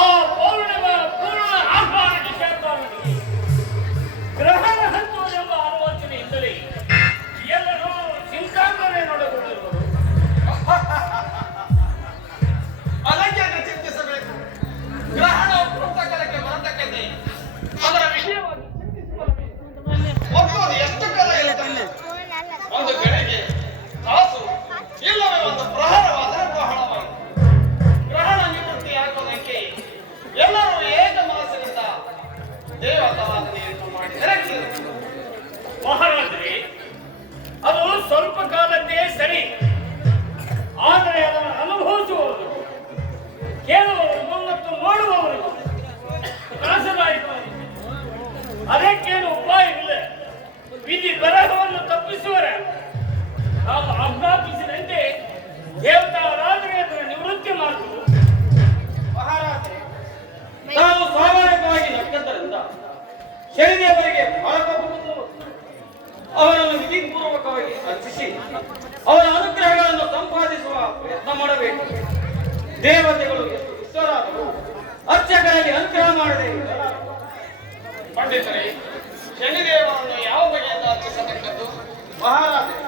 ಆ ಪೌರ್ಣಿಮಾ ಪೂರ್ಣ ಆಹ್ವಾನಕ್ಕೆ ಸೇರ್ತಾರನಿಗೆ ಗ್ರಹಣ ಹತ್ತುವುದೆಂಬ ಆಲೋಚನೆಯಿಂದಲೇ ಎಲ್ಲರೂ ಚಿಂತಾಂತರೇ ನೋಡಿಕೊಳ್ಳುವರು. ಅದಕ್ಕೆ ಚಿಂತಿಸಬೇಕು. ಗ್ರಹಣ ಪುಸ್ತಕಕ್ಕೆ ಬರತಕ್ಕಂತೆ ಅದರ ವಿಷಯವಾಗಿ ಚಿಂತಿಸಿಕೊಳ್ಳಬೇಕು. ಮತ್ತು ಅದು ಎಷ್ಟು ಕಾಲ ಇರುತ್ತದೆ? ಒಂದು ಗಳಿಗೆ ತಾಸು ಇಲ್ಲವೇ ಒಂದು ಪ್ರಹರವಾದರೆ ಬಹಳವಾಯಿತು. ಗ್ರಹಣ ನಿವೃತ್ತಿಯಾಗುವುದಕ್ಕೆ ಎಲ್ಲರೂ ಏಕ ಮನಸ್ಸಿನಿಂದ ದೇವತಾರಾಧನೆಯನ್ನು ಮಾಡಿದರೆ ಮಹಾರಾಜರೇ, ಅದು ಸ್ವಲ್ಪ ಕಾಲದ್ದೇ ಸರಿ, ಆದರೆ ಅದನ್ನು ಅನುಭವಿಸುವವರು ಕೇಳುವವರು ಮತ್ತು ನೋಡುವವರಿಗೂ ತ್ರಾಸದಾಯಕವಾಗಿದೆ. ಅದಕ್ಕೇನು ಉಪಾಯವಿಲ್ಲ. ವಿಧಿ ಬರಹವನ್ನು ತಪ್ಪಿಸುವರ ನಾವು ಆಜ್ಞಾಪಿಸಿದಂತೆ ದೇವತಾರಾಧನೆಯನ್ನು ನಿವೃತ್ತಿ ಮಾಡುವುದು. ಮಹಾರಾಜರೇ, ತಾವು ಸ್ವಾಭಾವಿಕವಾಗಿ ನಕ್ಕದ್ದರಿಂದ ಶನಿದೇವರಿಗೆ ಭಾರತವನ್ನು ಅವರನ್ನು ವಿಧಿಪೂರ್ವಕವಾಗಿ ಅರ್ಚಿಸಿ ಅವರ ಅನುಗ್ರಹಗಳನ್ನು ಸಂಪಾದಿಸುವ ಪ್ರಯತ್ನ ಮಾಡಬೇಕು. ದೇವತೆಗಳು ಎಷ್ಟು ವಿಶ್ವರಾದರು ಅರ್ಚಕರಲ್ಲಿ ಅನುಗ್ರಹ ಮಾಡದೆ ಪಂಡಿತರೇ, ಶನಿದೇವರನ್ನು ಯಾವ ಬಗೆಯಿಂದ ಅರ್ಚಿಸತಕ್ಕದ್ದು? ಮಹಾರಾಜರೇ,